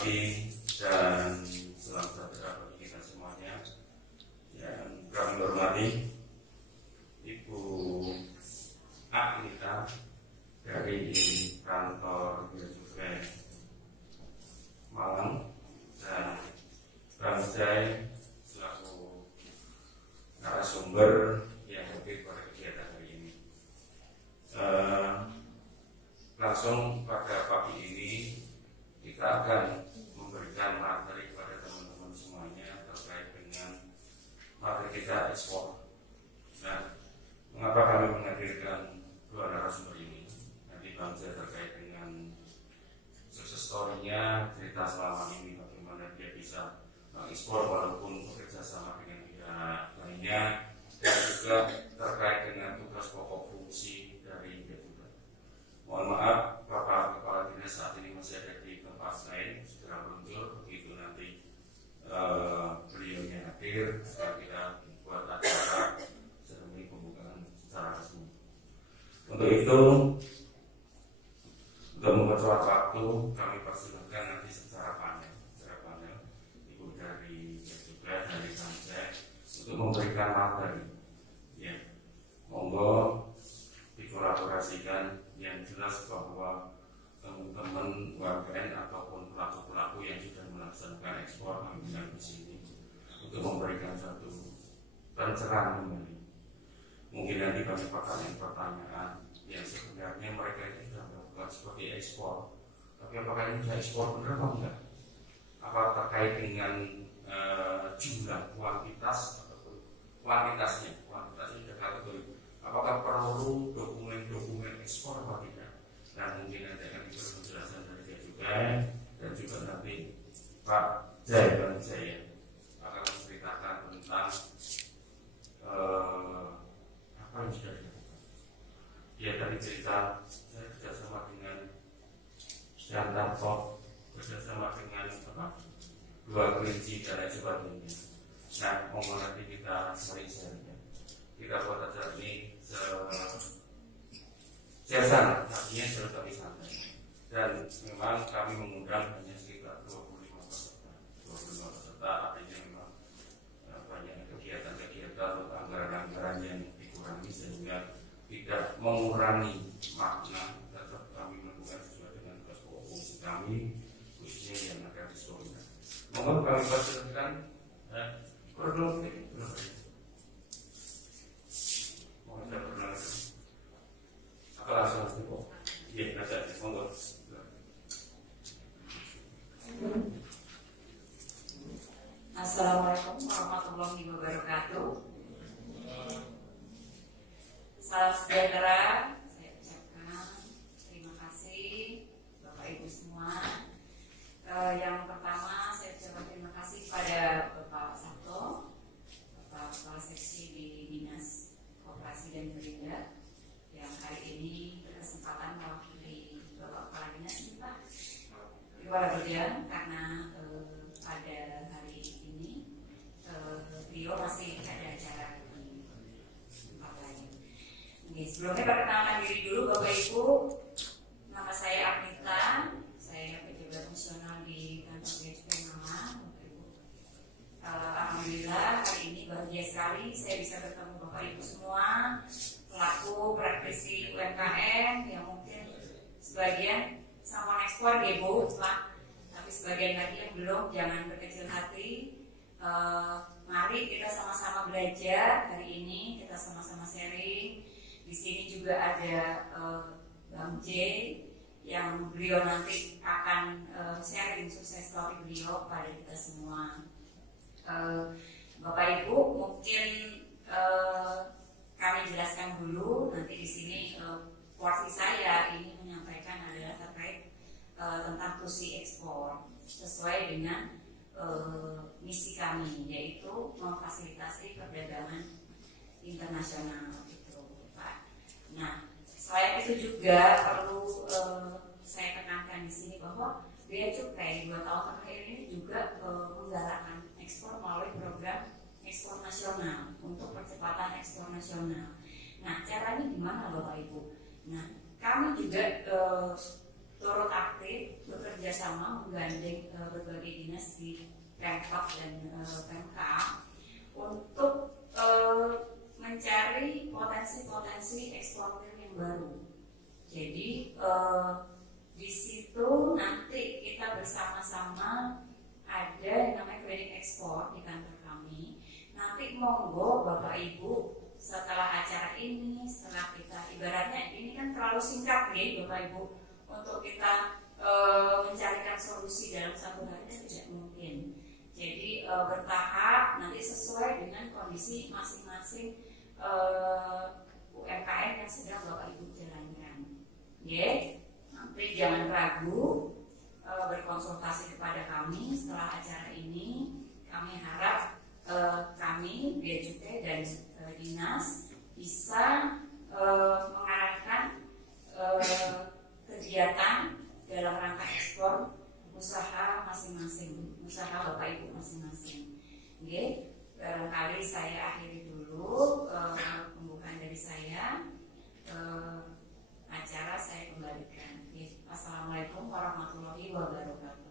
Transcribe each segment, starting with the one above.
pagi dan selamat sejahtera bagi kita semuanya. Yang kami hormati Ibu Anita dari kantor Bea Cukai Malang dan Bang Jai selaku narasumber yang hadir pada kegiatan hari ini. Langsung pada pagi ini kita akan memberikan materi kepada teman-teman semuanya terkait dengan materi kita ekspor. Nah, mengapa kami menghadirkan dua narasumber ini? Nanti Bang Jai terkait dengan sukses story-nya, cerita selama ini bagaimana dia bisa mengekspor walaupun bekerja sama dengan pihak lainnya, dan juga terkait dengan tugas pokok fungsi dari Bea Cukai. Mohon maaf, Bapak Kepala Dinas saat ini masih ada di tempat lain, segera muncul begitu nanti beliaunya hadir agar kita buat acara seremoni pembukaan secara resmi. Untuk itu, untuk mempercepat waktu, kami persilakan nanti secara panel Ibu dari Bea Cukai, dari Samsek untuk memberikan materi. Ya, monggo dikolaborasikan yang jelas bahwa teman-teman UMKM ataupun pelaku-pelaku yang sudah melaksanakan ekspor ambilan di sini untuk memberikan satu pencerahan kembali. Mungkin nanti banyak pertanyaan yang sebenarnya mereka itu sudah melakukan sebagai ekspor, tapi apakah ini sudah ekspor benar atau enggak? Apa terkait dengan jumlah kuantitas ataupun kuantitasnya sudah kategori? Apakah perlu dokumen ekspor atau tidak? Dan mungkin nanti akan diberi penjelasan dari Bea Cukai dan juga nanti Pak Bang Jai akan menceritakan tentang apa yang sudah dilakukan. Dia tadi cerita saya kerjasama dengan Siantarto, kerjasama dengan dua kelinci dan lain sebagainya. Nah, monggo nanti kita merisetnya. Kita buat acara ini biasa, artinya sudah kami santai. Dan memang kami mengundang hanya sekitar 25 peserta, artinya memang banyak kegiatan-kegiatan untuk anggaran-anggaran yang dikurangi sehingga tidak mengurangi makna. Tetap kami melakukan sesuai dengan tugas pokok fungsi kami, khususnya yang akan disorongkan. Monggo kami persilakan kronologi. Langsung mas Tiko. Iya, kasih aja, monggo. Assalamualaikum warahmatullahi wabarakatuh. Salam sejahtera. Saya ucapkan terima kasih Bapak Ibu semua. Yang pertama saya ucapkan terima kasih kepada Bapak Sabto, Bapak Kepala Seksi di Dinas Koperasi dan Perindak, yang hari ini berkesempatan mewakili Bapak Kepala Dinas ini Pak di luar kerjaan karena pada hari ini beliau masih ada acara di tempat lain. Oke, sebelumnya perkenalkan diri dulu Bapak Ibu. Nama saya Anita, saya pejabat fungsional di kantor Bea Cukai Malang. Bapak Ibu, alhamdulillah hari ini bahagia sekali saya bisa bertemu Bapak Ibu semua, pelaku praktisi UMKM yang mungkin sebagian sama ekspor demo lah, tapi sebagian lagi yang belum, jangan berkecil hati. Mari kita sama-sama belajar hari ini, kita sama-sama sharing. Di sini juga ada Bang J yang beliau nanti akan sharing sukses story beliau pada kita semua. Bapak Ibu mungkin kami jelaskan dulu, nanti di sini porsi saya ini menyampaikan adalah terkait tentang fungsi ekspor sesuai dengan misi kami, yaitu memfasilitasi perdagangan internasional itu, Pak. Nah, selain itu juga perlu saya tekankan di sini bahwa Bea Cukai 2 tahun terakhir ini juga menggalakkan ekspor melalui program ekspor nasional untuk percepatan ekspor nasional. Nah, caranya gimana Bapak Ibu? Nah, kami juga turut aktif bekerja bekerja sama menggandeng berbagai dinas di Pemkab dan Pemkab untuk mencari potensi-potensi eksportir yang baru. Jadi di situ nanti kita bersama-sama ada yang namanya clearing ekspor di kantor kami. Nanti monggo Bapak Ibu setelah acara ini, setelah kita ibaratnya ini kan terlalu singkat nih Bapak Ibu untuk kita mencarikan solusi dalam satu hari kan tidak mungkin. Jadi bertahap nanti sesuai dengan kondisi masing-masing UMKM yang sedang Bapak Ibu jalankan. Nanti jangan ragu berkonsultasi kepada kami setelah acara ini. Kami harap kami Bea Cukai dan dinas bisa mengarahkan kegiatan dalam rangka ekspor usaha masing-masing, usaha Bapak Ibu masing-masing. Barangkali saya akhiri dulu pembukaan dari saya. Acara saya kembalikan. Assalamualaikum warahmatullahi wabarakatuh.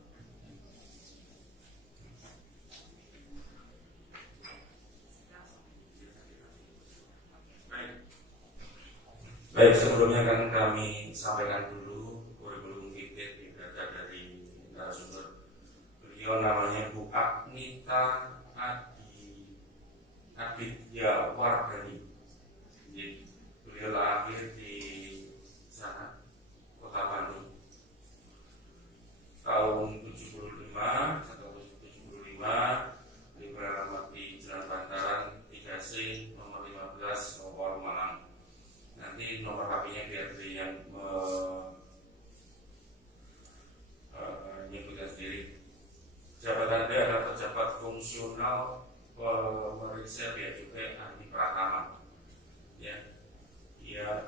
Baik, sebelumnya kan kami sampaikan dulu kurikulum fikih didata dari narasumber. Beliau namanya Bu Agnita Aditya Wardani. Beliau lahir di sana, Kota Bandung, tahun 75, di beralamat di Jalan Bantaran 3C nomor 15 Nomor Malang. Nanti nomor HP-nya biar yang menyebutkan sendiri. Jabatan dia adalah pejabat fungsional pemeriksa Bea Cukai ahli Pratama.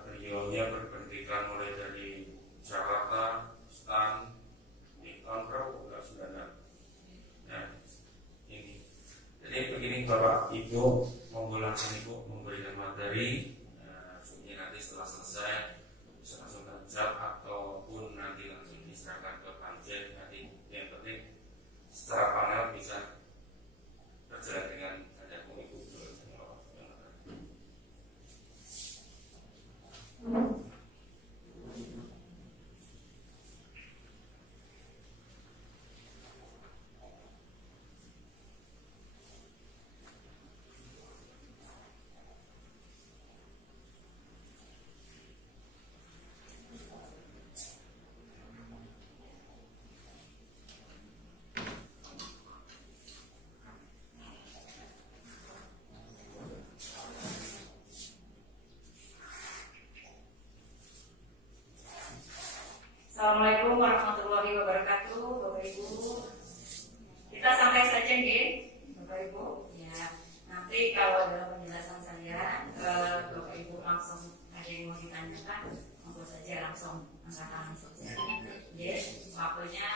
Beliaunya berpendidikan mulai dari Jakarta, STAN, di tahun berapa? 19. Ini. Jadi begini Bapak Ibu, monggo langsung Ibu memberikan materi. Nanti setelah selesai bisa langsung jawab ataupun nanti langsung diserahkan ke panitia. Nanti yang penting secara panel bisa berjalan dengan ada Ibu. Assalamualaikum warahmatullahi wabarakatuh, Bapak Ibu. Kita santai saja nih, Bapak Ibu. Ya, nanti kalau dalam penjelasan saya, Bapak Ibu langsung ada yang mau ditanyakan, monggo saja langsung angkat tangan saja. Waktunya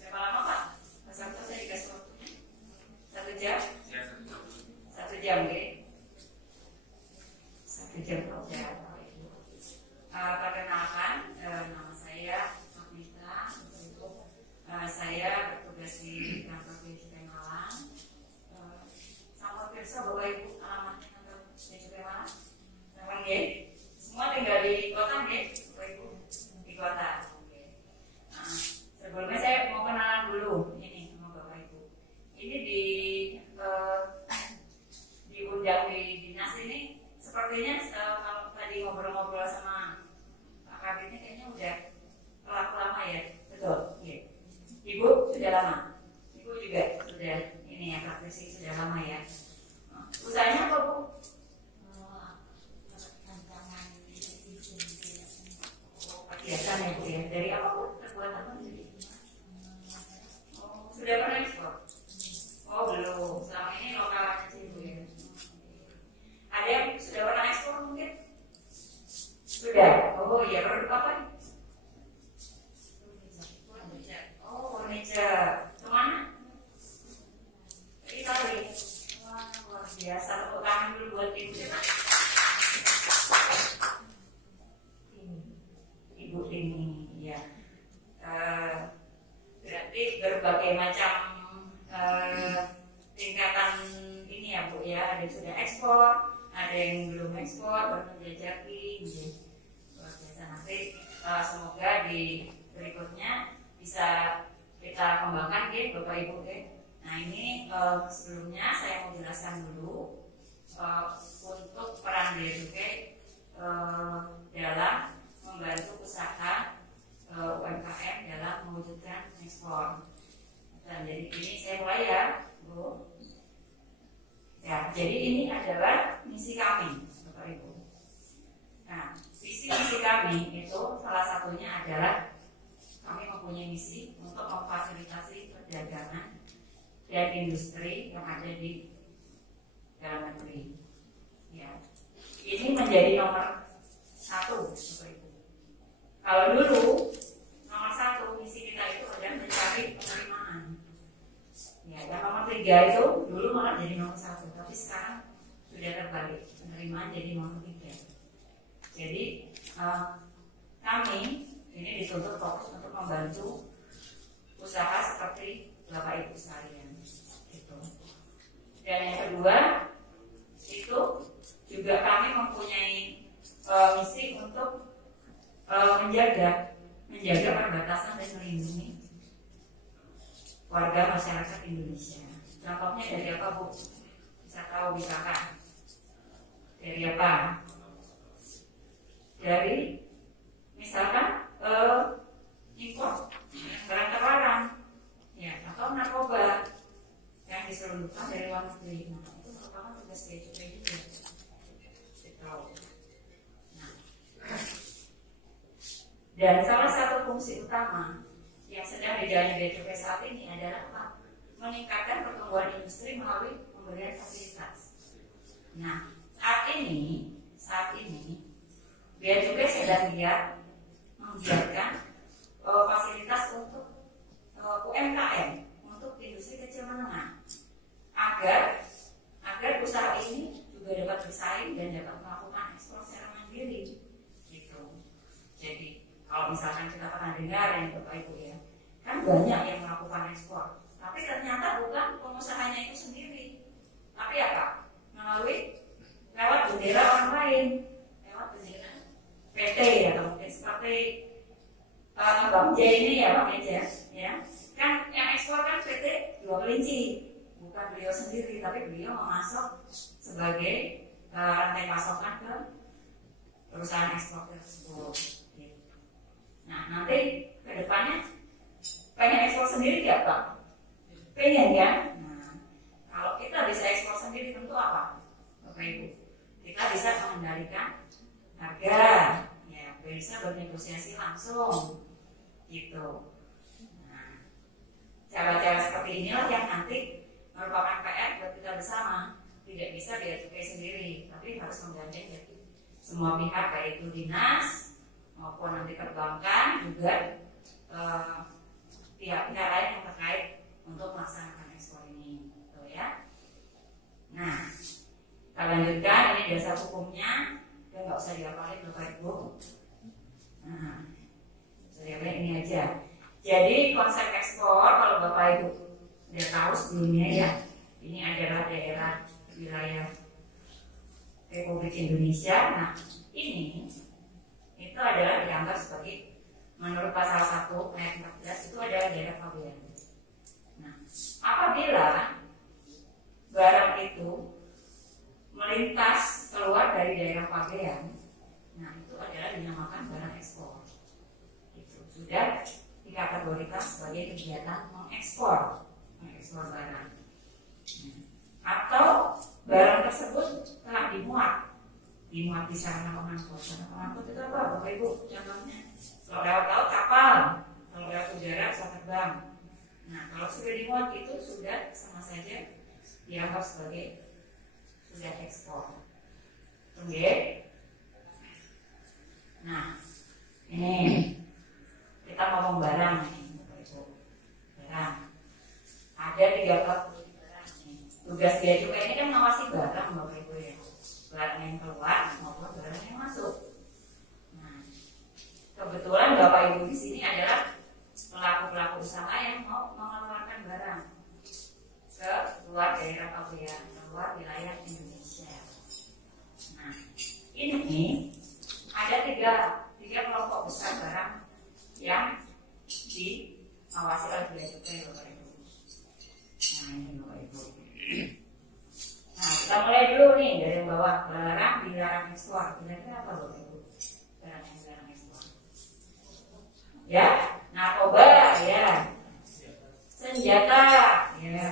berapa lama Pak? Mas Sabto saya dikasih waktunya 1 jam. 1 jam, nggih. 1 jam saja. Perkenalkan, nama saya Agnita. Saya bertugas di kantor Bea Cukai Malang. Sama periksa Bapak Ibu alamatnya kantor Bea Cukai Malang. Memang ya, semua tinggal di kota ya, Bapak Ibu di kota. Sebelumnya saya mau kenalan dulu ini sama Bapak Ibu. Ini diundang di dinas ini, sepertinya kalau tadi ngobrol-ngobrol sama Kabinnya kayaknya udah lama ya, betul? Ya. Ibu sudah lama, Ibu juga sudah ini ya praktisi sudah lama ya. Usahanya apa Bu? Perhiasan ya Bu ya. Dari apa Bu? Terbuat apa? Sudah pernah ekspor? Oh belum. Selama ini lokal aja Bu ya. Ada yang sudah pernah ekspor mungkin? Sudah. Oh iya, produk apa nih? Oh, furniture. Kemana? Ke Itali. Wah, luar biasa. Tepuk tangan dulu buat Ibu ya. Ibu ini, ya. berbagai macam tingkatan ini ya Bu ya, ada yang sudah ekspor, ada yang belum ekspor, baru menjajaki. Luar biasa. Nanti semoga di berikutnya bisa kita kembangkan ya Bapak Ibu ya. Nah ini sebelumnya saya mau jelaskan dulu untuk peran Bea Cukai dalam membantu usaha UMKM dalam mewujudkan ekspor. Dan jadi ini saya mulai ya Bu. Ya, jadi ini adalah misi kami Bapak Ibu. Nah, visi misi kami itu salah satunya adalah kami mempunyai misi untuk memfasilitasi perdagangan dan industri yang ada di dalam negeri. Ya, ini menjadi nomor 1, Bapak Ibu. Kalau dulu nomor 1 misi kita itu adalah mencari penerimaan. Ya, yang nomor 3 itu dulu malah jadi nomor 1, tapi sekarang sudah terbalik, penerimaan jadi nomor 3. Jadi kami ini dituntut fokus untuk membantu usaha seperti Bapak Ibu sekalian. Gitu. Dan yang kedua itu juga kami mempunyai misi untuk menjaga perbatasan dan melindungi warga masyarakat Indonesia. Contohnya dari apa Bu? Bisa tahu misalkan dari apa? Dari misalkan impor barang terlarang, ya, atau narkoba yang diselundupkan dari luar negeri. Nah, itu merupakan tugas Bea Cukai juga. Nah, dan salah satu fungsi utama yang sedang dijalani Bea Cukai saat ini adalah apa? Meningkatkan pertumbuhan industri melalui pemberian fasilitas. Nah, saat ini Bea Cukai sedang membiarkan fasilitas untuk UMKM, untuk industri kecil menengah, agar usaha ini juga dapat bersaing dan dapat melakukan ekspor secara mandiri. Gitu. Jadi kalau misalkan kita pernah dengar ya Bapak Ibu ya, kan banyak yang melakukan ekspor, tapi ternyata bukan pengusahanya itu sendiri, tapi apa? Lewat bendera orang lain, lewat bendera PT atau mungkin seperti Bang J ini ya Bang J ya, kan yang ekspor kan PT Dua Kelinci, bukan beliau sendiri, tapi beliau memasok sebagai rantai pasokan ke perusahaan ekspor tersebut. Nah nanti ke depannya pengen ekspor sendiri tidak Pak? Pengen ya? Nah kalau kita bisa ekspor sendiri tentu apa? Bapak Ibu, kita bisa mengendalikan harga, ya, bisa bernegosiasi langsung, gitu. Nah, cara-cara seperti inilah yang nanti merupakan PR buat kita bersama. Tidak bisa Bea Cukai sendiri, tapi harus menggandeng dari semua pihak, baik itu dinas maupun nanti perbankan juga pihak-pihak lain yang terkait untuk melaksanakan ekspor ini, gitu ya. Nah, kita lanjutkan, ini dasar hukumnya. Nggak usah dihafalin Bapak Ibu. Nah, saya ini aja. Jadi konsep ekspor kalau Bapak Ibu udah tahu sebelumnya ya, ini adalah daerah wilayah Republik Indonesia. Nah, ini itu adalah dianggap sebagai menurut pasal 1 ayat 14 itu adalah daerah pabean. Nah, apabila barang itu melintas keluar dari daerah pabean, nah itu adalah dinamakan barang ekspor. Itu sudah dikategorikan sebagai kegiatan mengekspor barang. Atau barang tersebut telah dimuat di sarana pengangkut. Sarana pengangkut itu apa Bapak Ibu? Contohnya, kalau lewat laut kapal, kalau lewat udara pesawat terbang. Nah kalau sudah dimuat itu sudah sama saja dianggap sebagai sudah ekspor. Oke. Nah, ini kita ngomong barang nih, Bapak Ibu. Barang. Ada 3 kategori barang nih. Tugas Bea Cukai ini kan mengawasi barang Bapak Ibu ya. Barang yang keluar maupun barang yang masuk. Nah, kebetulan Bapak Ibu di sini adalah pelaku-pelaku usaha yang mau mengeluarkan ya, narkoba, ya, senjata, ya,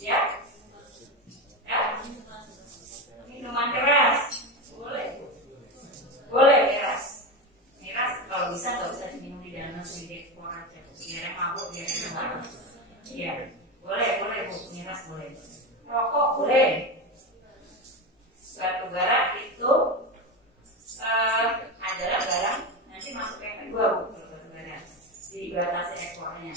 ya, ya, minuman keras, boleh, boleh keras, kalau bisa nggak usah diminum di dalam negeri, diekspor aja, biar yang mabuk, biar yang mabuk, iya, boleh bu, miras boleh, rokok boleh, batu bara itu adalah barang nanti masuk yang kedua bu, batu bara dibatasi ekspornya.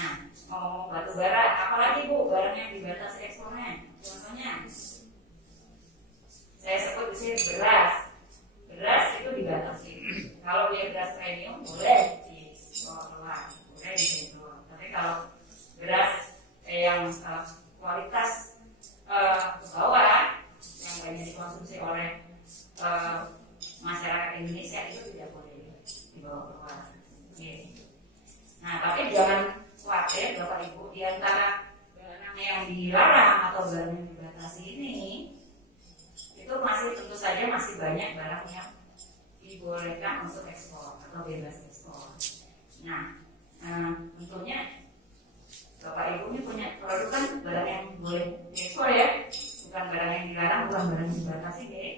Nah, ngomong batu bara, apalagi bu barang yang dibatasi ekspornya? Contohnya, saya sebut di sini beras itu dibatasi. Kalau dia beras premium boleh dibawa keluar, boleh dibawa. Tapi kalau beras yang kualitas bawah yang banyak dikonsumsi oleh masyarakat Indonesia itu tidak boleh dibawa keluar. Nah, tapi jangan khawatir Bapak Ibu, di antara barang yang dilarang atau barang yang dibatasi ini itu masih tentu saja masih banyak barang yang dibolehkan untuk ekspor atau bebas ekspor. Nah, tentunya Bapak Ibu ini punya produk kan barang yang boleh diekspor ya, bukan barang yang dilarang, bukan barang yang dibatasi deh.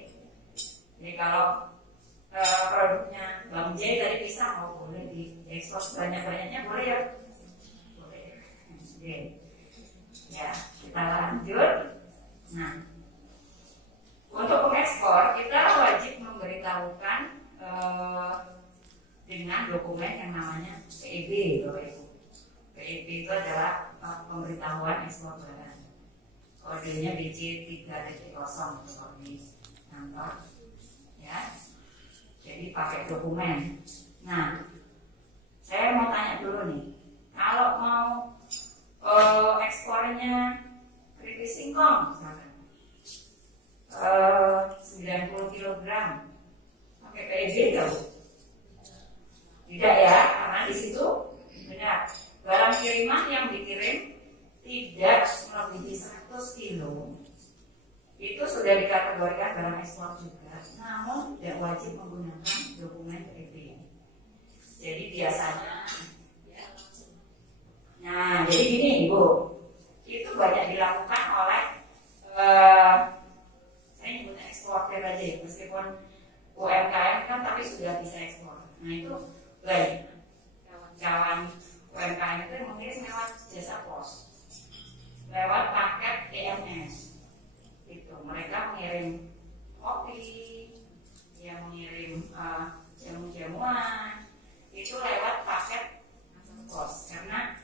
Jadi kalau produknya Bang J dari pisang boleh diekspor sebanyak-banyaknya, boleh ya? Boleh. Oke. Ya, kita lanjut. Nah, untuk pengekspor kita wajib memberitahukan dengan dokumen yang namanya PEB, Bapak Ibu. PEB itu adalah pemberitahuan ekspor barang. Kodenya BC 3.0 kalau di kantor. Ya. Jadi pakai dokumen. Nah, saya mau tanya dulu nih, kalau mau ekspornya keripik singkong misalkan 90 kg pakai PEB nggak bu? Tidak ya, karena di situ benar barang kiriman yang dikirim tidak melebihi 100 kilo itu sudah dikategorikan barang ekspor juga, namun tidak wajib menggunakan dokumen PEB. Jadi biasanya, nah jadi gini Bu, itu banyak dilakukan oleh saya nyebutnya eksportir aja ya, meskipun UMKM kan tapi sudah bisa ekspor. Nah itu baik kawan-kawan UMKM itu mungkin lewat jasa pos, lewat paket EMS. Itu mereka mengirim kopi, yang mengirim jamu-jamuan itu lewat paket pos, karena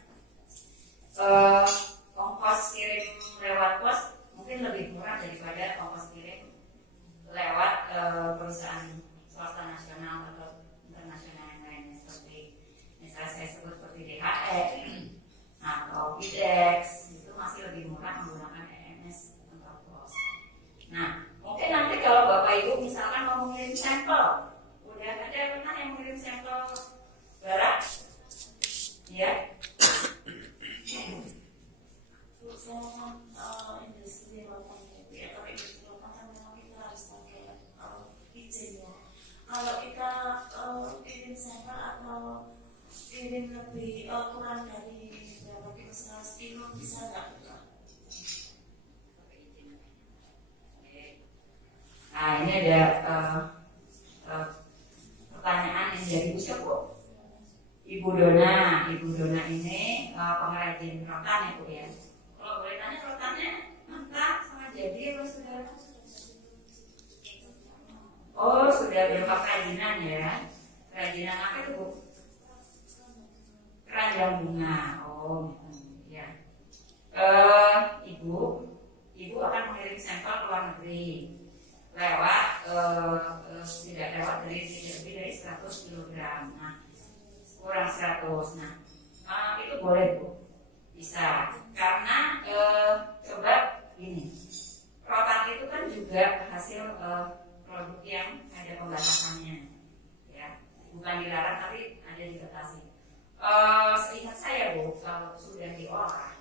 ongkos kirim lewat pos mungkin lebih murah daripada ongkos kirim lewat perusahaan swasta nasional atau internasional yang lainnya, seperti misalnya saya sebut seperti DHL atau FedEx, itu masih lebih murah menggunakan EMS. Nah, mungkin nanti kalau Bapak Ibu misalkan mau mengirim sampel, udah ada pernah yang mengirim sampel barang? Ya. Industri rokok ya, kalau industri rokok kan memang kita harus pakai izin ya. Kalau kita kirim sampel atau kirim lebih kurang dari berapa kilo, 100 kilo bisa nggak? Nah, ini ada pertanyaan yang dari Bu siapa? Ibu Dona. Ibu Dona ini pengrajin rotan ya Bu ya. Kalau boleh tanya, rotannya mentah sama jadi atau sudah? Oh, sudah berupa kerajinan ya. Kerajinan apa itu Bu? Keranjang bunga. Oh, ya. Ibu akan mengirim sampel ke luar negeri lewat tidak lewat dari tidak lebih dari 100 kg. Nah, kurang 100. Nah, itu boleh Bu, bisa, karena coba gini, rotan itu kan juga hasil produk yang ada pembatasannya, ya, bukan dilarang tapi ada dibatasi. Seingat saya Bu, kalau sudah diolah,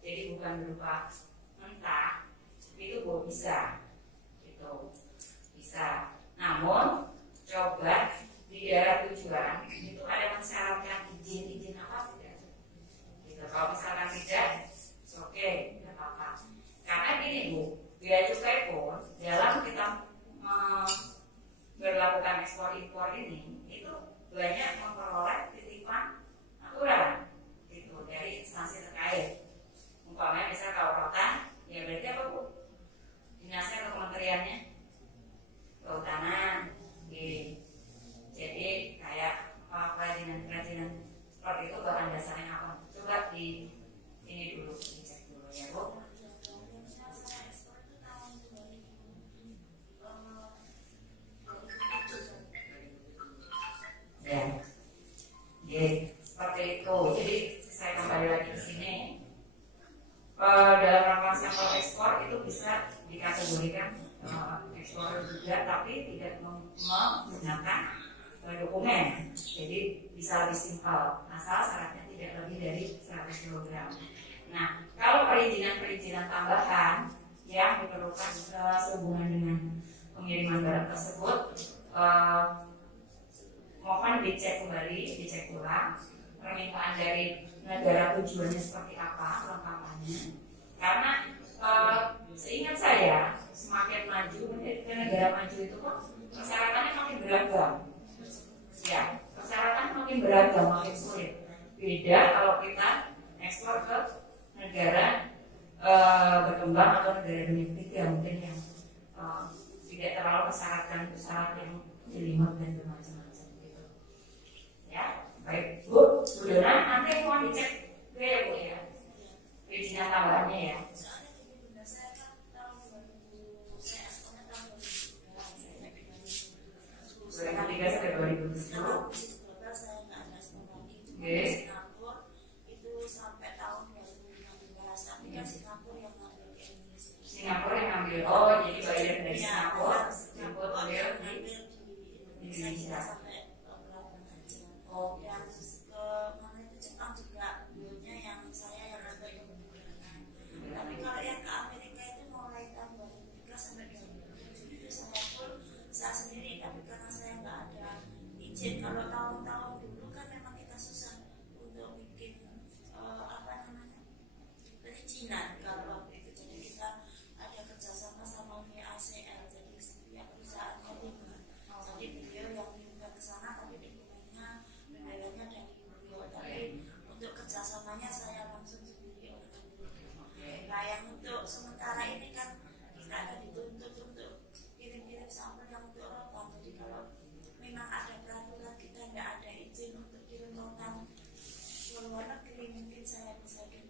jadi bukan berupa mentah, itu Bu bisa. Bisa. Namun coba di daerah tujuan itu bahan dasarnya apa? Coba di ini dulu, dicek dulu ya Bu. Ya, seperti itu. Jadi saya kembali lagi ke sini. Dalam rangka sampel ekspor itu bisa dikategorikan ekspor juga, tapi tidak menggunakan dokumen. Jadi bisa lebih simpel, asal syaratnya tidak lebih dari 100 kg. Nah, kalau perizinan tambahan yang diperlukan sehubungan dengan pengiriman barang tersebut, mohon dicek kembali, dicek ulang permintaan dari negara tujuannya seperti apa kelengkapannya. Karena seingat saya, semakin maju ke negara maju itu kok persyaratannya makin beragam. Ya, persyaratannya makin beragam, makin sulit. Beda kalau kita ekspor ke negara berkembang atau negara dunia ketiga mungkin yang tidak terlalu mensyaratkan syarat yang jelimet dan bermacam-macam gitu. Ya, baik Bu Dona, nanti mau dicek ya Bu ya, perizinan tambahannya ya. Mereka 3 sampai 2010. Oke. Itu sampai tahun 2016. Tapi kan Singapura yang ngambil ke Indonesia. Singapura yang ngambil. Oh, jadi bayar dari Singapura, jemput beliau di Indonesia. Sampai Pelabuhan aja. Oh, yang ke mana itu Jepang juga beliaunya yang saya yang ngambil ke Pelabuhan. Tapi kalau yang ke Amerika itu mulai tahun 2003 sampai 2007 itu saya pun saya sendiri, tapi karena saya nggak ada izin. Kalau tahun-tahun dulu kan memang kita susah untuk bikin apa namanya perizinan kalau waktu itu. Jadi kita ada kerjasama sama VACL, jadi setiap perusahaan komitmen. Jadi beliau yang mengirimkan ke sana, tapi dokumennya pembayarnya dari beliau. Tapi untuk kerjasamanya saya langsung sendiri oleh beliau. Nah, yang untuk sementara ini kan kita ada dituntut untuk kirim-kirim sampel yang untuk Eropa. Jadi kalau memang ada peraturan kita nggak ada izin untuk kirim rotan ke luar negeri, mungkin saya bisa kirim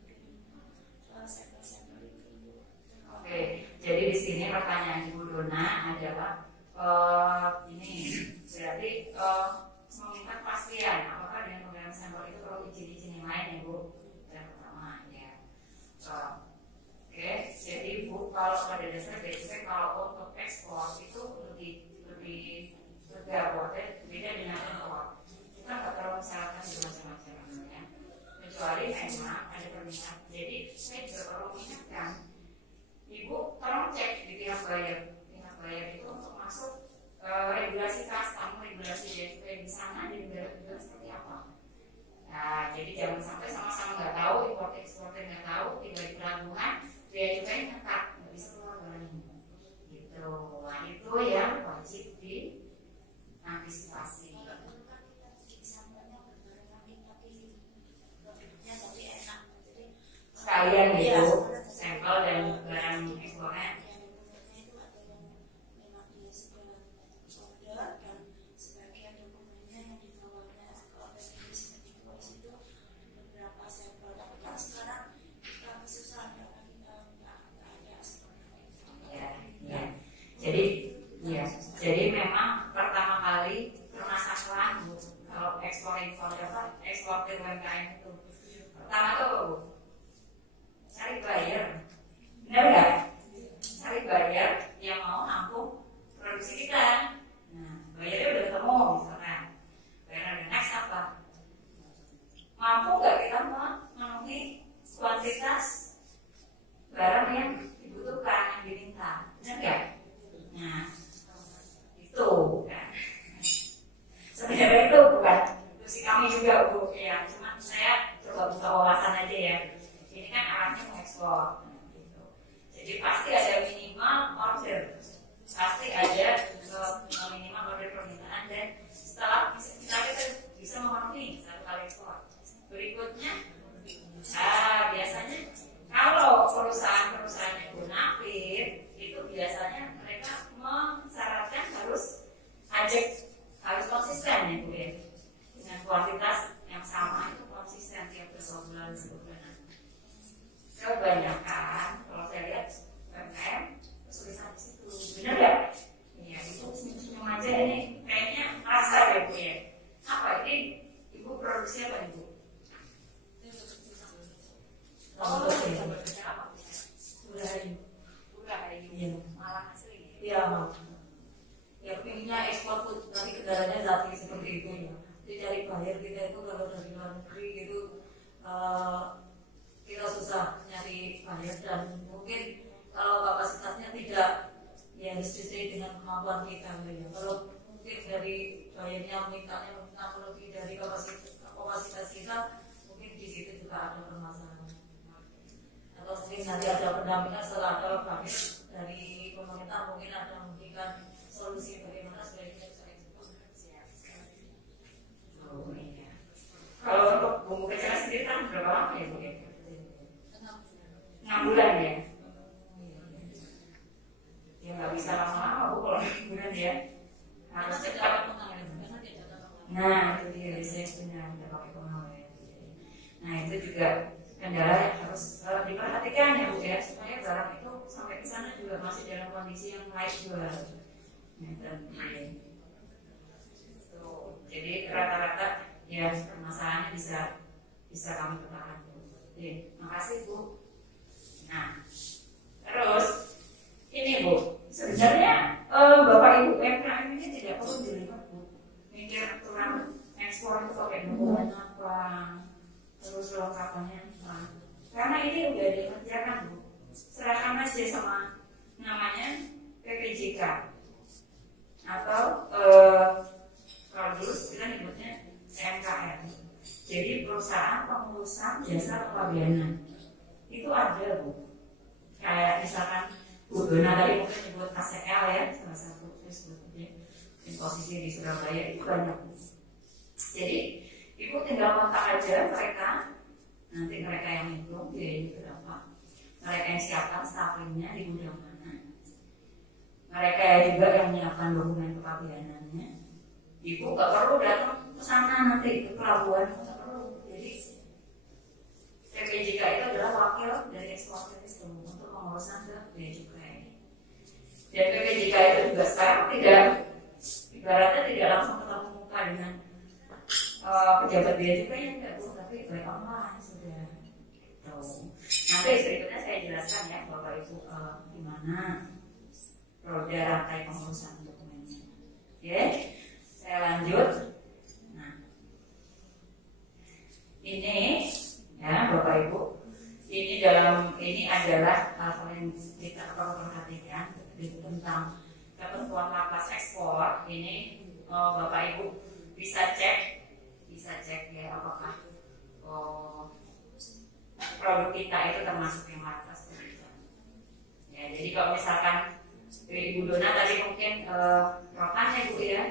sampel-sampel itu. Oke, jadi di sini pertanyaan Ibu Dona adalah ini berarti meminta kepastian apakah dengan pengiriman sampel itu perlu izin-izin yang lain ya Bu? Yang pertama ya. Oke, jadi Bu kalau pada dasar biasanya kalau untuk ekspor itu lebih bergabung, beda dengan impor. Kita nggak terlalu mensyaratkan macam-macam ya. Kecuali memang ada permintaan. Jadi saya juga perlu mengingatkan, Ibu tolong cek di pihak bayar. Pihak bayar itu untuk masuk regulasi custom, regulasi bea cukai di sana di negara seperti apa. Nah, jadi jangan sampai sama-sama nggak tahu, import-ekspornya nggak tahu, tiba di pelabuhan bea cukai ngetat, nggak bisa keluar barangnya. Gitu. Nah, itu yang wajib diantisipasi. Sekalian gitu, sampel dan barang ekspornya. Jadi memang pertama kali permasalahan Bu, kalau ekspor ke UMKM itu pertama tuh Bu, cari buyer, benar nggak? Cari buyer yang mau nampung produksi kita. Nah, buyernya udah ketemu misalkan. Buyer ada next apa? Mampu nggak kita memenuhi kuantitas barang yang dibutuhkan, yang diminta, benar nggak? Nah, itu kan. Sebenarnya itu bukan tusi kami juga Bu, ya. Cuma saya coba buka wawasan aja ya. Ini kan arahnya mengekspor, gitu. Jadi pasti ada minimal order, pasti ada minimal order permintaan, dan setelah kita bisa memenuhi satu kali ekspor. Berikutnya, biasanya kalau perusahaan-perusahaan yang bonafit itu biasanya mereka mensyaratkan harus konsisten ya Bu ya, dengan kuantitas yang sama itu kebanyakan kalau saya lihat UMKM kesulitan di situ, benar ya? Iya, itu senyum-senyum aja ini kayaknya rasa ya Bu ya. Apa ini Ibu produksi apa Ibu? Oh, Produknya apa? Burahayu. Burahayu. Iya. Malah asli. Iya, Mak. Ya, pinginnya ekspor pun tapi kendalanya saat ini seperti itu ya. Jadi cari buyer kita itu kalau dari luar negeri gitu kita susah nyari buyer dan mungkin kalau kapasitasnya tidak ya sesuai dengan kemampuan kita gitu ya. Kalau mungkin dari buyernya minta lebih dari kapasitas kita, mungkin di situ juga ada permasalahan. Atau mungkin nanti ada pendampingan setelah ada buyer dari pemerintah, mungkin ada memberikan solusi bagaimana supaya kita bisa ekspor. Oh, iya. Kalau untuk bumbu kecil sendiri kan berapa lama ya Bu? 6 bulan ya? Ya nggak bisa lama-lama Bu kalau 6 bulan ya. Harus cepat. Nah itu dia saya punya udah pakai pengawet. Nah itu juga kendala yang harus diperhatikan ya Bu ya, supaya barang itu sampai ke sana juga masih dalam kondisi yang layak jual. Jadi rata-rata ya permasalahannya bisa kami petakan. Oke, makasih Bu. Nah, terus ini Bu, sebenarnya Bapak Ibu UMKM ini tidak perlu dilihat Bu. Mikir aturan ekspor itu pakai dokumen apa, terus lengkapannya apa. Karena ini udah dikerjakan Bu. Serahkan aja sama namanya PPJK atau kalau dulu kita nyebutnya PMKM. Jadi perusahaan pengurusan jasa kepabeanan itu ada Bu. Kayak misalkan Bu Dona tadi mungkin nyebut ACL ya, salah satu sebutnya posisi di Surabaya itu banyak Bu. Jadi Ibu tinggal kontak aja mereka, nanti mereka yang hitung biayanya berapa, mereka yang siapkan staffingnya di gudang mana, mereka juga yang menyiapkan dokumen kepabeanannya. Ibu nggak perlu datang ke sana nanti ke pelabuhan, nggak perlu. Jadi PPJK itu adalah wakil dari eksportir itu untuk pengurusan ke bea cukai. Dan PPJK itu juga sekarang tidak, ibaratnya tidak langsung ketemu muka dengan pejabat bea cukai yang tidak Bu, tapi by online sudah. Nanti berikutnya saya jelaskan ya Bapak Ibu gimana roda rantai pengurusan dokumennya. Oke, saya lanjut. Nah, ini ya Bapak Ibu, ini adalah hal yang kita perlu perhatikan tentang ketentuan lapas ekspor. Ini Bapak Ibu bisa cek ya apakah produk kita itu termasuk yang lapas. Ya, jadi kalau misalkan Ibu Dona tadi mungkin rotannya Bu ya,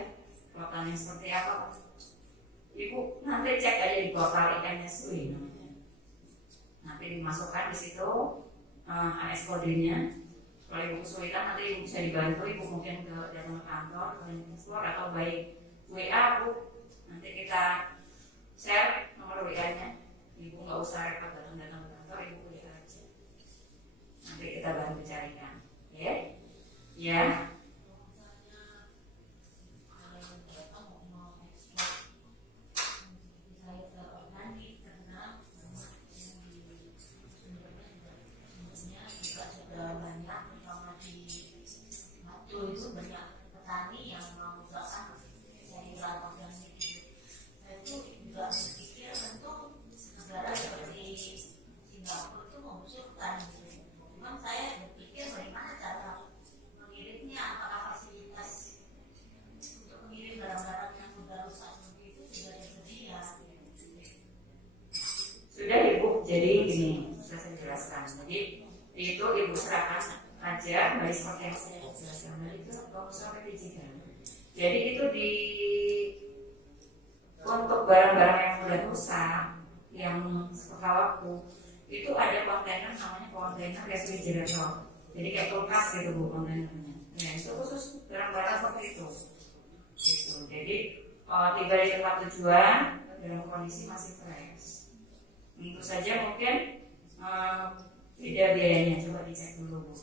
rotannya seperti apa? Ibu nanti cek aja di portal IMSUI namanya. Nanti dimasukkan di situ AS kodenya. Kalau Ibu kesulitan nanti Ibu bisa dibantu, Ibu mungkin datang ke kantor, ke atau baik WA Bu. Nanti kita share nomor WA-nya. Ibu nggak usah repot datang ke kantor, Ibu WA aja. Nanti kita bantu carikan, ya. Ya. Jadi ini sudah saya jelaskan. Jadi itu Ibu serahkan aja, baik seperti yang saya jelaskan tadi itu pengusaha PPJK. Jadi itu untuk barang-barang yang sudah rusak, yang waktu itu ada kontainer namanya kontainer refrigerator. Jadi kayak kulkas gitu Bu kontainernya. Nah itu khusus barang-barang seperti itu. Gitu. Jadi tiba di tempat tujuan dalam kondisi masih fresh. Tentu saja mungkin beda biayanya, coba dicek dulu Bu.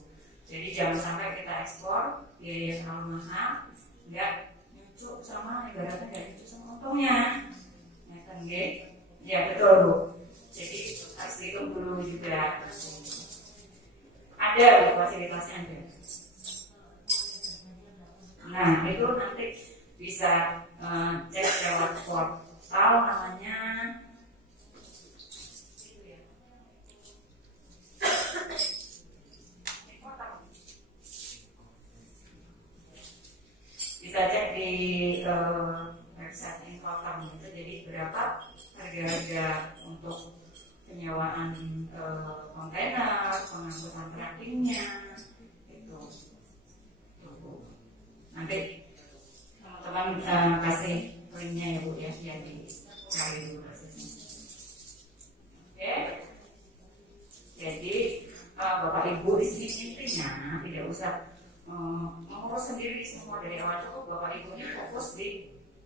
Jadi jangan sampai kita ekspor biaya terlalu mahal, nggak nyucuk sama ibaratnya nggak nyucuk sama untungnya, ya kan G? Ya betul Bu. Jadi harus dihitung dulu juga. Ada Bu, fasilitasnya ada. Nah itu nanti bisa cek lewat portal namanya bisa cek di website Infocom itu. Jadi berapa harga-harga untuk penyewaan kontainer, pengangkutan trackingnya itu. Nanti teman-teman kasih linknya ya Bu ya, biar dicari dulu prosesnya. Oke. Jadi Bapak Ibu di sini intinya tidak usah mengurus sendiri semua dari awal, cukup Bapak Ibu ini fokus di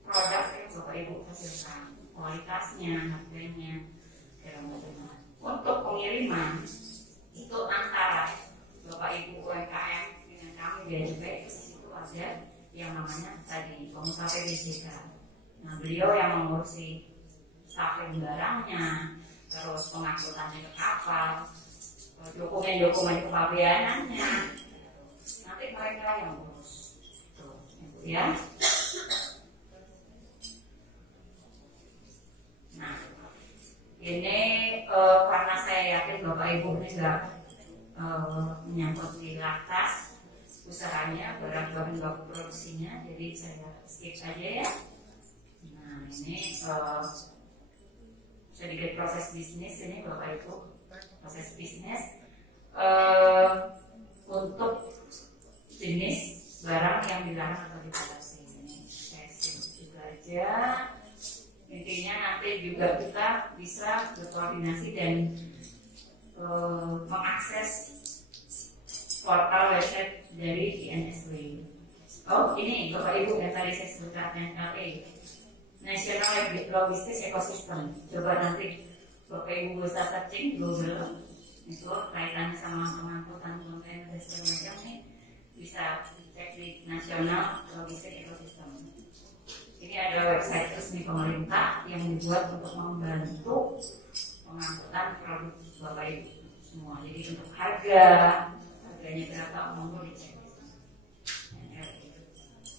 produk yang Bapak Ibu hasilkan, kualitasnya, harganya, segala macam. Untuk pengiriman itu antara Bapak Ibu UMKM dengan kami BNP itu ada yang namanya tadi pengusaha PBJK. Nah beliau yang mengurusi stafing barangnya, terus pengangkutannya ke kapal, dokumen-dokumen kepabeanannya. Nanti mereka yang ngurus. Tuh, Ibu ya. Nah, ini karena saya yakin Bapak Ibu ini nggak menyangkut di atas usahanya, barang-barang baku produksinya, jadi saya skip aja ya. Nah, ini sedikit proses bisnis ini Bapak Ibu, proses bisnis untuk jenis barang yang dilarang atau dibatasi. Ini saya skip juga aja. Intinya nanti juga kita bisa berkoordinasi dan mengakses portal website dari INSW. Oh ini Bapak Ibu yang tadi saya sebutkan NLE, National Logistics Ecosystem. Coba nanti Bapak Ibu bisa searching Google itu kaitannya sama pengangkutan kontainer dan segala macam nih, bisa cek di National Logistics Ecosystem. Ini adalah website resmi pemerintah yang dibuat untuk membantu pengangkutan produk Bapak Ibu semua. Jadi untuk harganya berapa monggo dicek.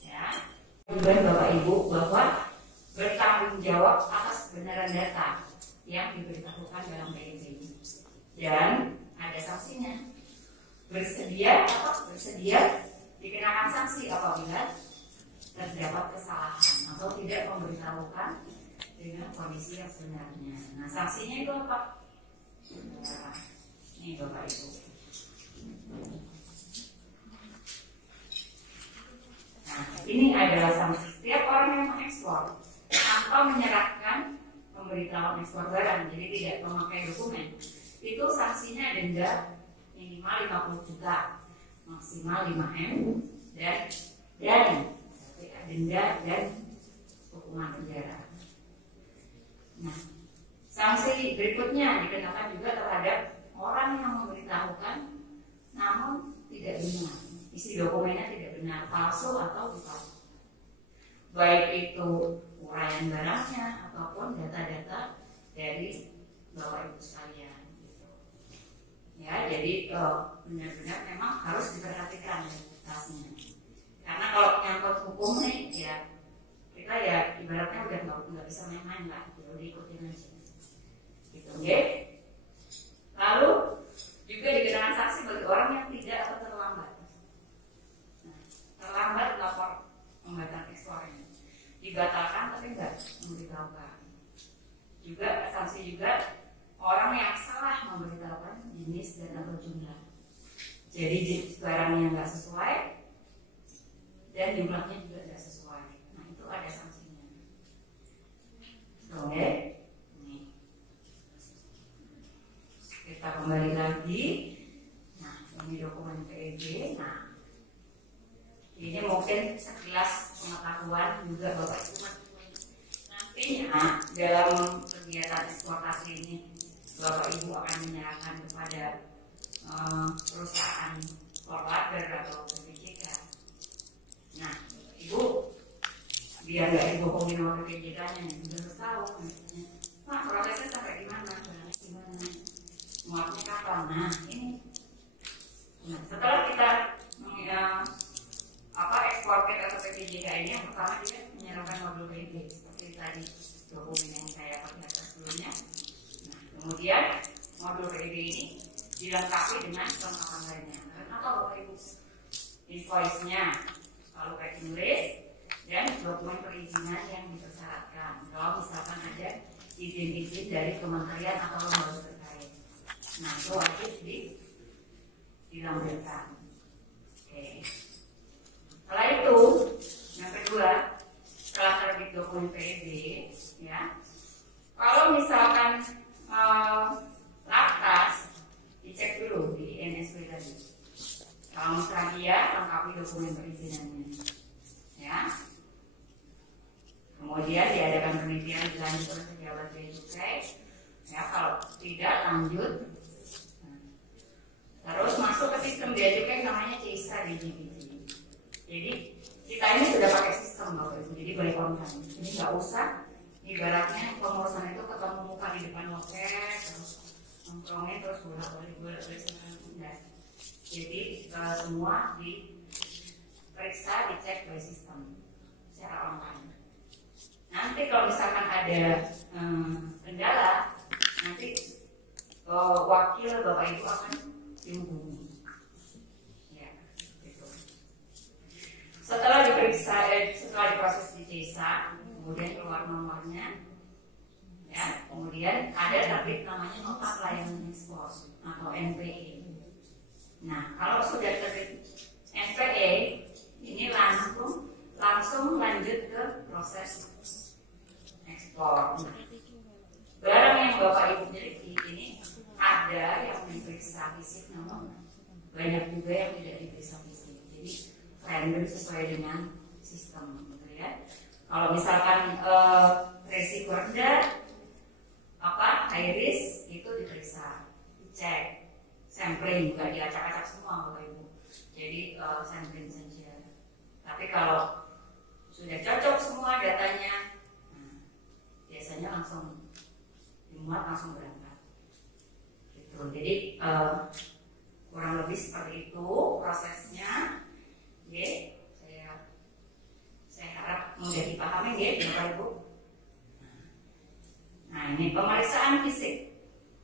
Ya. Tujuan Bapak Ibu bahwa bertanggung jawab atas kebenaran data yang diberitahukan dalam PIB ini. Dan ada sanksinya. Bersedia dikenakan sanksi apabila terdapat kesalahan atau tidak memberitahukan dengan kondisi yang sebenarnya. Nah, sanksinya itu apa? Nah, ini Bapak Ibu. Nah, ini adalah sanksi setiap orang yang mengekspor atau menyerahkan pemberitahuan ekspor barang, jadi tidak memakai dokumen. Itu sanksinya denda minimal 50 juta, maksimal 5M dan denda dan hukuman penjara. Nah, sanksi berikutnya dikenakan juga terhadap orang yang memberitahukan namun tidak benar, isi dokumennya tidak benar, palsu atau dipalsu, baik itu uraian barangnya ataupun data-data dari Bapak Ibu sekalian. Ya, jadi benar-benar memang harus diperhatikan tasnya. Karena kalau nyangkut hukum nih, ya kita ya ibaratnya udah nggak bisa main-main lah, udah diikutin aja. Gitu, ya. Lalu juga dikenakan sanksi bagi orang yang tidak atau terlambat. Nah, terlambat lapor pembatalan ekspor ini, dibatalkan tapi nggak memberitahukan. Juga sanksi juga orang yang salah memberitahukan jenis dan atau jumlah. Jadi barangnya nggak sesuai dan jumlahnya juga tidak sesuai. Nah itu ada sanksinya. Oke, nih kita kembali lagi. Nah ini dokumen PEB. Nah ini mungkin sekilas pengetahuan juga Bapak Ibu. Nantinya dalam kegiatan eksportasi ini Bapak Ibu akan menyerahkan kepada perusahaan forwarder atau PPJK. Nah, Ibu biar nggak dibohongin sama PPJK-nya, harus tahu misalnya, Pak prosesnya sampai gimana, muatnya kapan. Nah ini, nah, setelah kita ekspor atau PPJK ini, yang pertama dia menyerahkan modul PIB seperti tadi dokumen yang saya perlihatkan sebelumnya. Nah, kemudian modul PIB ini dilengkapi dengan kelengkapan lainnya. Kenapa Bapak Ibu? Invoice-nya, lalu packing list, dan dokumen perizinan yang dipersyaratkan. Kalau misalkan ada izin-izin dari kementerian atau lembaga terkait, nah itu wajib dilampirkan. Oke. Setelah itu, yang kedua, setelah terbit dokumen PIB, ya, kalau misalkan lantas dicek dulu di NSW tadi. Kalau misalnya dia lengkapi dokumen perizinannya, ya. Kemudian diadakan penelitian lanjut oleh pejabat bea cukai, ya. Kalau tidak lanjut, terus masuk ke sistem bea cukai namanya CISA DJBJ. Jadi kita ini sudah pakai sistem Bapak Ibu, jadi boleh konten. Jadi nggak usah ibaratnya pengurusan itu ketemu muka di depan loket, terus nongkrongnya terus bolak-balik enggak. Jadi semua diperiksa, dicek oleh sistem secara online. Nanti kalau misalkan ada kendala, nanti wakil Bapak Ibu akan dihubungi. Ya, gitu. Setelah diperiksa, setelah diproses di CISA, kemudian keluar nomornya, ya, kemudian ada terbit namanya nota pelayanan ekspor atau NPE. Nah, kalau sudah terbit NPE, ini langsung lanjut ke proses ekspor. Barang yang Bapak Ibu miliki ini ada yang diperiksa fisik, namun banyak juga yang tidak diperiksa fisik. Jadi random sesuai dengan sistem, gitu ya. Kalau misalkan resiko rendah, high risk, itu diperiksa, dicek, sampling juga diacak-acak semua Bapak Ibu. Jadi sampling saja. Tapi kalau sudah cocok semua datanya, biasanya langsung dimuat, langsung berangkat. Gitu. Jadi kurang lebih seperti itu prosesnya. Oke, saya harap mudah dipahami ya Bapak Ibu. Nah ini pemeriksaan fisik.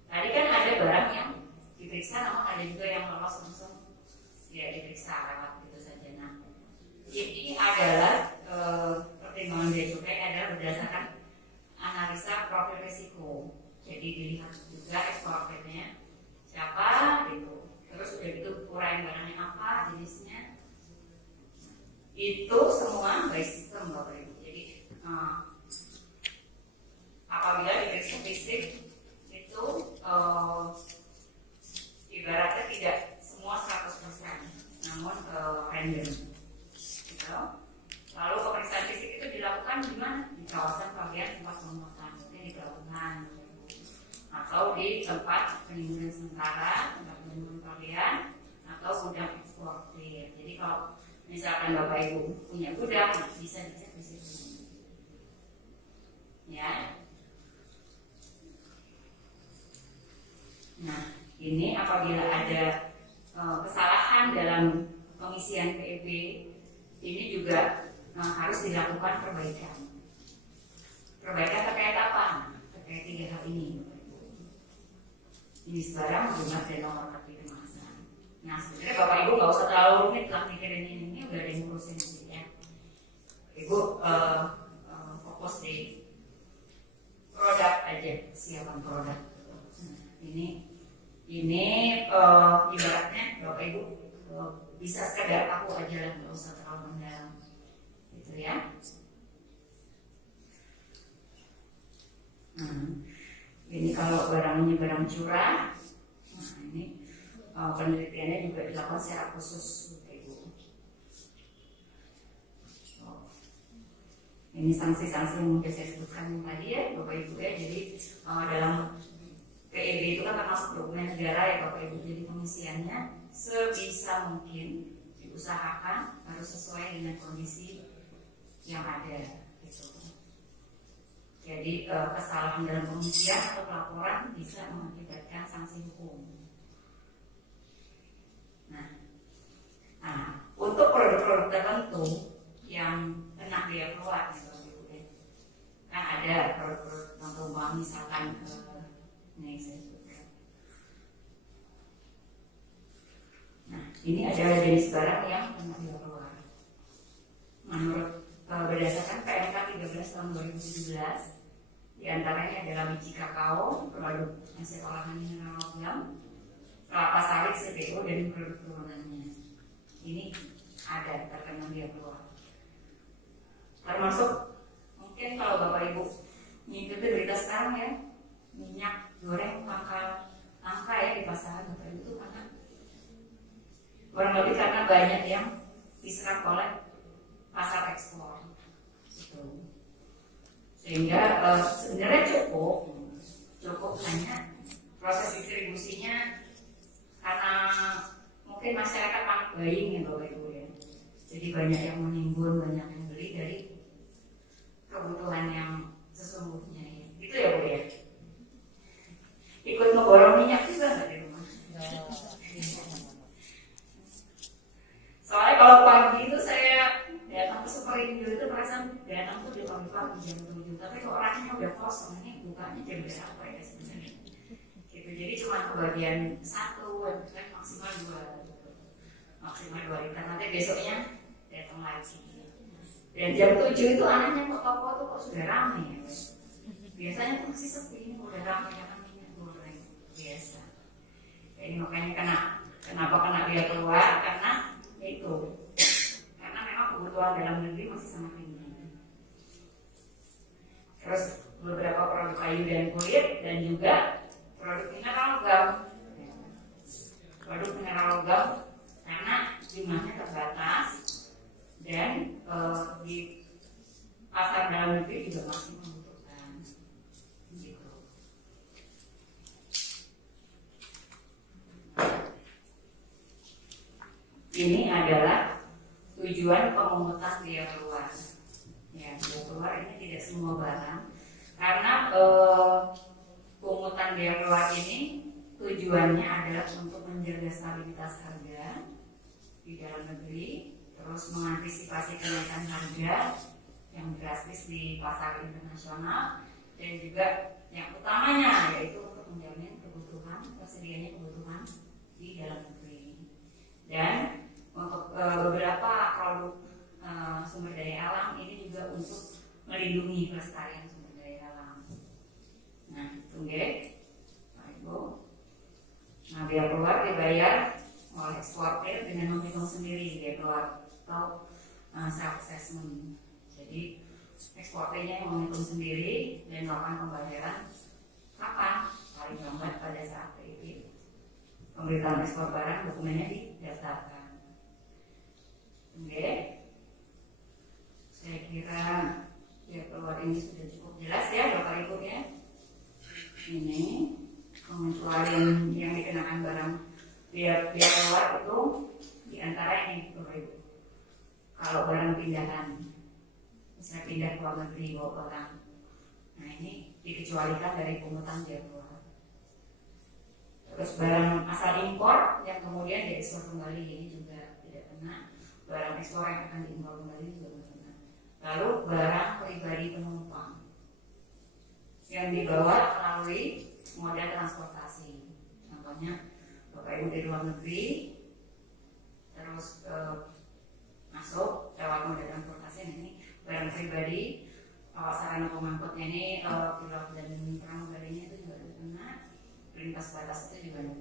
Tadi kan ada barang yang diperiksa, namun ada juga yang lolos langsung ya diperiksa lewat gitu saja. Nah ini adalah pertimbangan bea cukai adalah berdasarkan analisa profil risiko. Jadi dilihat juga eksportirnya siapa gitu. Terus udah gitu uraian barangnya apa, jenisnya. Itu semua by sistem Bapak Ibu. Jadi apabila diperiksa fisik itu ibaratnya tidak semua 100%, namun random. Gitu. Lalu pemeriksaan fisik itu dilakukan di mana? Di kawasan bagian tempat pemuatan, di pelabuhan, atau di tempat penimbunan sementara, tempat penimbunan kalian, atau gudang eksportir. Jadi kalau misalkan Bapak Ibu punya gudang, bisa dicek di situ. Ya. Nah, ini apabila ada kesalahan dalam pengisian PEB, ini juga harus dilakukan perbaikan. Perbaikan terkait apa? Terkait 3 hal ini. Jenis barang, jumlah, dan nomor kartu kemasan. Nah, sebenarnya Bapak Ibu nggak usah terlalu rumit lah mikirin ini udah ada yang ngurusin sih ya. Ibu fokus di produk aja, kesiapan produk. Nah, ini ibaratnya Bapak Ibu bisa sekedar tahu aja lah, nggak usah terlalu mendalam, gitu ya. Ini kalau barangnya barang curah, nah ini penelitiannya juga dilakukan secara khusus, Bapak Ibu. Ini sanksi-sanksi yang sudah saya sebutkan tadi ya, Bapak Ibu ya. Jadi dalam PEB PEB itu kan termasuk dokumen negara ya Bapak Ibu, jadi pengisiannya sebisa mungkin diusahakan harus sesuai dengan kondisi yang ada gitu. Jadi kesalahan dalam pengisian atau pelaporan bisa mengakibatkan sanksi hukum. Nah, untuk produk-produk tertentu yang kena biaya keluar gitu, kan ada produk-produk tertentu misalkan ini saya sebutkan. Nah, ini ada jenis barang yang kena biaya keluar. Menurut berdasarkan PMK 13 tahun 2017, diantaranya adalah biji kakao, produk hasil olahan mineral logam, kelapa sawit CPO dan produk turunannya. Ini ada terkena biaya keluar. Termasuk mungkin kalau Bapak Ibu mengikuti berita sekarang ya, minyak goreng angka ya di pasaran Bapak Ibu itu karena kurang lebih karena banyak yang diserap oleh pasar ekspor gitu. Sehingga sebenarnya cukup hanya proses distribusinya karena mungkin masyarakat panik buying ya Bapak Ibu ya. Jadi banyak yang menimbun, banyak yang beli dari kebutuhan yang sesungguhnya ya. Gitu ya Bu ya. Ikut ngeborong minyak juga nggak di rumah? Soalnya kalau pagi itu saya datang ke Superindo itu perasaan datang tuh di pagi-pagi jam 7, tapi kok orangnya udah kosong, ini bukanya jam berapa ya sebenarnya? Gitu, jadi cuma kebagian 1, maksimal 2 liter, nanti besoknya datang lagi. Dan jam 7 itu anehnya kok toko tuh kok sudah ramai ya. Biasanya tuh masih sepi, ini udah ramai ya kan minyak goreng biasa. Jadi makanya kenapa kena biaya keluar, karena itu karena memang kebutuhan dalam negeri masih sangat tinggi. Terus beberapa produk kayu dan kulit dan juga produk mineral logam. Produk mineral logam karena jumlahnya terbatas dan di pasar dalam negeri juga masih membutuhkan. Gitu. Ini adalah tujuan pemungutan biaya keluar. Ya, biaya keluar ini tidak semua barang, karena pungutan biaya keluar ini tujuannya adalah untuk menjaga stabilitas harga di dalam negeri, terus mengantisipasi kenaikan harga yang drastis di pasar internasional, dan juga yang utamanya yaitu untuk menjamin tersedianya kebutuhan di dalam negeri. Dan untuk beberapa produk sumber daya alam ini juga untuk melindungi pelestarian sumber daya alam. Nah, itu Pak Ibu. Nah, biaya keluar dibayar oleh eksportir dengan menghitung sendiri biaya keluar atau self assessment. Jadi eksportirnya yang menghitung sendiri dan melakukan pembayaran kapan? Paling lambat pada saat PIB. Pemberitahuan ekspor barang dokumennya didaftarkan. Oke, saya kira biaya keluar ini sudah cukup jelas ya Bapak Ibu ya. Ini pengecualian yang dikenakan barang biaya keluar itu diantara ini Bapak Ibu. Kalau barang pindahan, misalnya pindah ke luar negeri bawa orang, nah ini dikecualikan dari pungutan biaya keluar. Terus barang asal impor yang kemudian diekspor kembali ini juga tidak kena. Barang ekspor yang akan diimpor kembali juga tidak kena. Lalu barang pribadi penumpang yang dibawa melalui moda transportasi. Contohnya Bapak Ibu di luar negeri, terus masuk lewat moda transportasi ini barang pribadi, sarana pengangkutnya ini pilot dan pramugarinya itu juga tidak kena. Lintas batas itu juga ada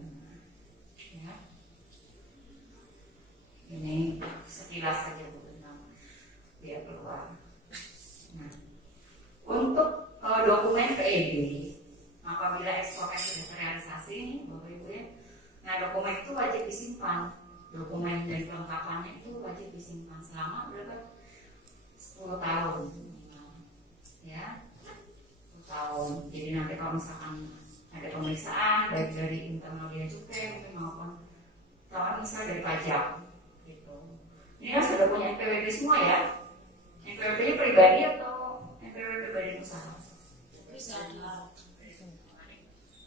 ya. Ini sekilas saja Bu tentang biaya keluar. Nah, untuk dokumen PEB apabila ekspornya sudah terrealisasi nih Bapak Ibu ya, nah dokumen itu wajib disimpan. Dokumen dan kelengkapannya itu wajib disimpan selama berapa? 10 tahun ya, 10 tahun. Jadi nanti kalau misalkan ada pemeriksaan baik dari internal bea cukai mungkin maupun misalnya dari pajak gitu. Ini kan sudah punya NPWP semua ya. NPWP-nya pribadi atau NPWP badan usaha?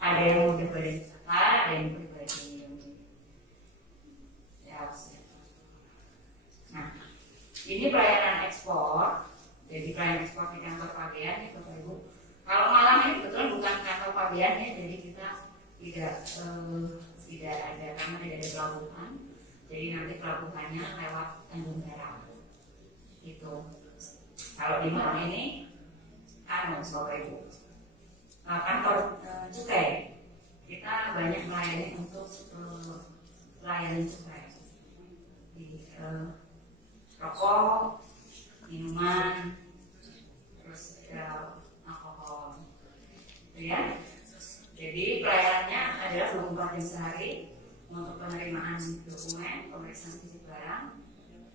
Ada yang udah badan usaha, ada yang pribadi. Ya, nah, ini pelayanan ekspor. Jadi pelayanan ekspor di kantor pabean ya Bapak Ibu. Kalau malam ini kebetulan bukan kantor pabean ya, jadi kita tidak ada karena tidak ada pelabuhan. Jadi nanti pelabuhannya lewat Tanjung Perak. Itu. Kalau di malam ini Bapak Ibu, kantor cukai kita banyak melayani untuk pelayanan cukai di rokok, minuman, terus alkohol, ya. Jadi pelayanannya adalah 24 jam sehari untuk penerimaan dokumen, pemeriksaan fisik barang,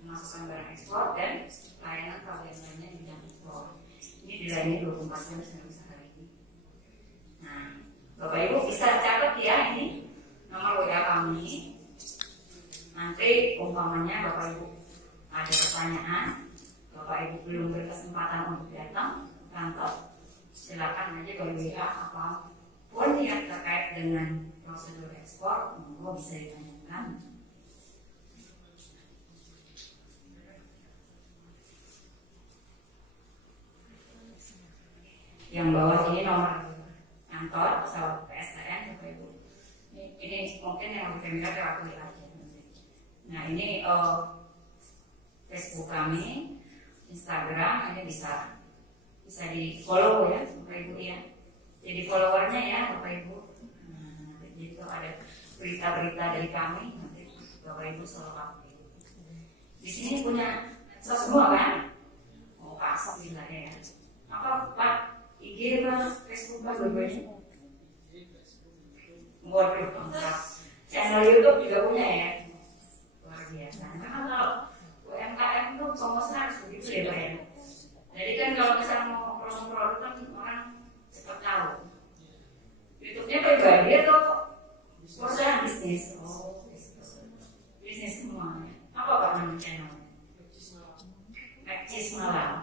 memasukkan barang ekspor dan pelayanan lainnya di bidang ekspor. Ini dilayani 24 jam sehari. Nah, Bapak Ibu bisa catat ya ini nomor WA kami. Nanti umpamanya Bapak Ibu ada pertanyaan, Bapak Ibu belum berkesempatan untuk datang ke kantor, silakan aja kalau WA apapun yang terkait dengan prosedur ekspor, monggo bisa ditanyakan. Yang bawah ini nomor kantor pesawat PSTN Bapak Ibu. Ini mungkin yang lebih familiar waktu aja. Nah ini Facebook kami, Instagram, ini bisa di follow ya Bapak Ibu ya. Jadi followernya ya Bapak Ibu. Nah, jadi kalau ada berita-berita dari kami nanti Bapak Ibu selalu update. Di sini punya medsos semua kan? Oh pasang bila ya. Apa Pak? IG Pak, Facebook Pak, dua-duanya. Waduh, lengkap. Channel YouTube juga punya ya. Luar biasa. Karena kalau UMKM itu promosinya harus begitu ya Pak ya. Jadi kan kalau misalnya mau promo produk kan orang cepat tahu. YouTube-nya pribadi atau perusahaan bisnis? Oh, bisnis semua. Apa Pak nama channelnya? Mekcis Malam.